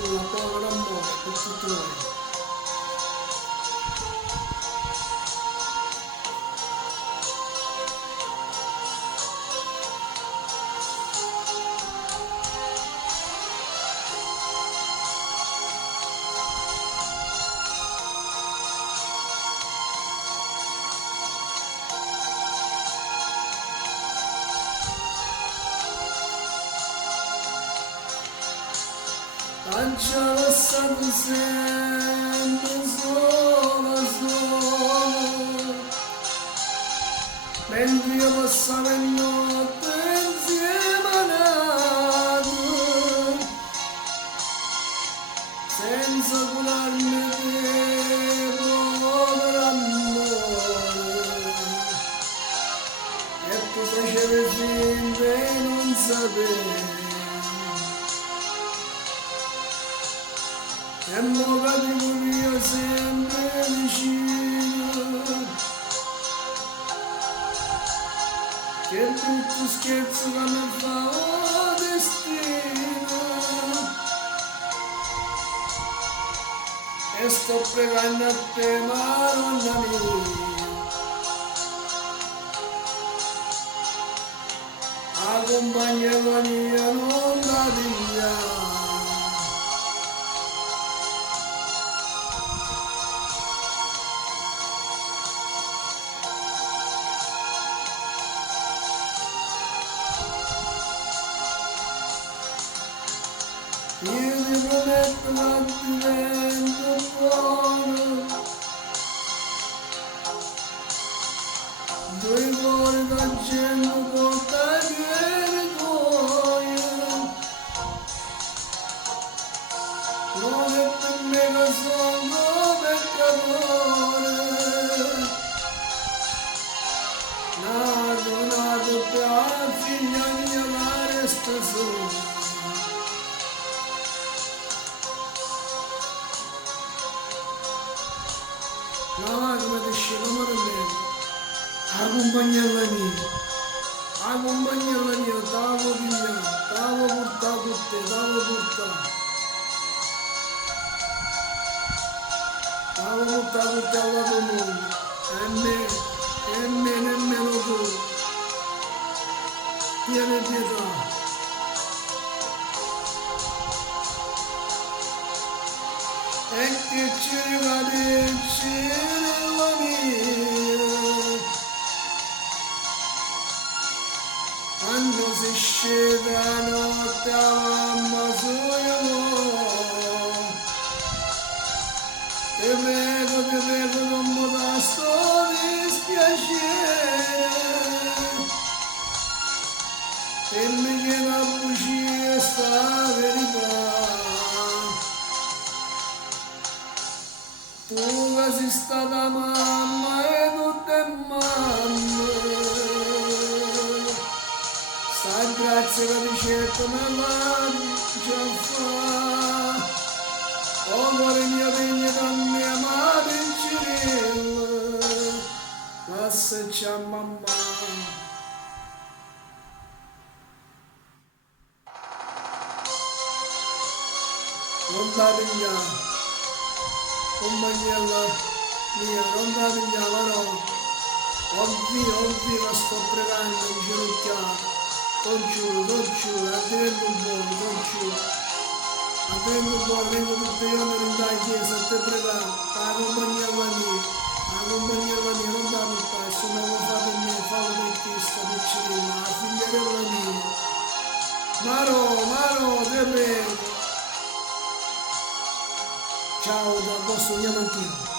la povera amore per tutti noi. Lancia stato sempre sola, sola, mentre io passavo in notte insieme a nato, senza curarmi te, povero amore, e tu facevi finta e non sapevi. E mo capivo io sempre vicino, che brutto scherzo che mi fa il destino, e sto pregando a te, Madonna mia, accompagnala mia, non la pigliare. Io ti prometto che divento buono, due cuori d'argento porta pieni tuoi, non è per me che sono peccatore, nato per la figlia mia la resta sola. La lacrima ti scende, amore mio, accompagnala mia, t'avo pigliato, t'avo portato con te, t'avo portato con te alla tua moglie, e me nemmeno tu, tieni pietà. E che ci ribadisci nella mia, quando si scende la notte a mamma sua, ti prego, non mi dà sto dispiacere, e mi viene a bucire sta verità. Tu che sei stata mamma e tutte mamme, sta grazia che ti cerco me la già fa, oh cuore mio degno da me amato in cielo, lasciaci a mamma. Non la pigliare, compagniella mia, non la pigliare, no. Ovvio, la sto pregando, inginocchiato. Non giuro, divento buono, non giuro. Divento buono, vengo tutti i giorni in chiesa a te pregare, la compagniella mia, non la buttare, se non lo fa per me, fallo per Cristo, piccolina, la figliarella mia. Maro, te prego. Ciao, da vostro Diamantino.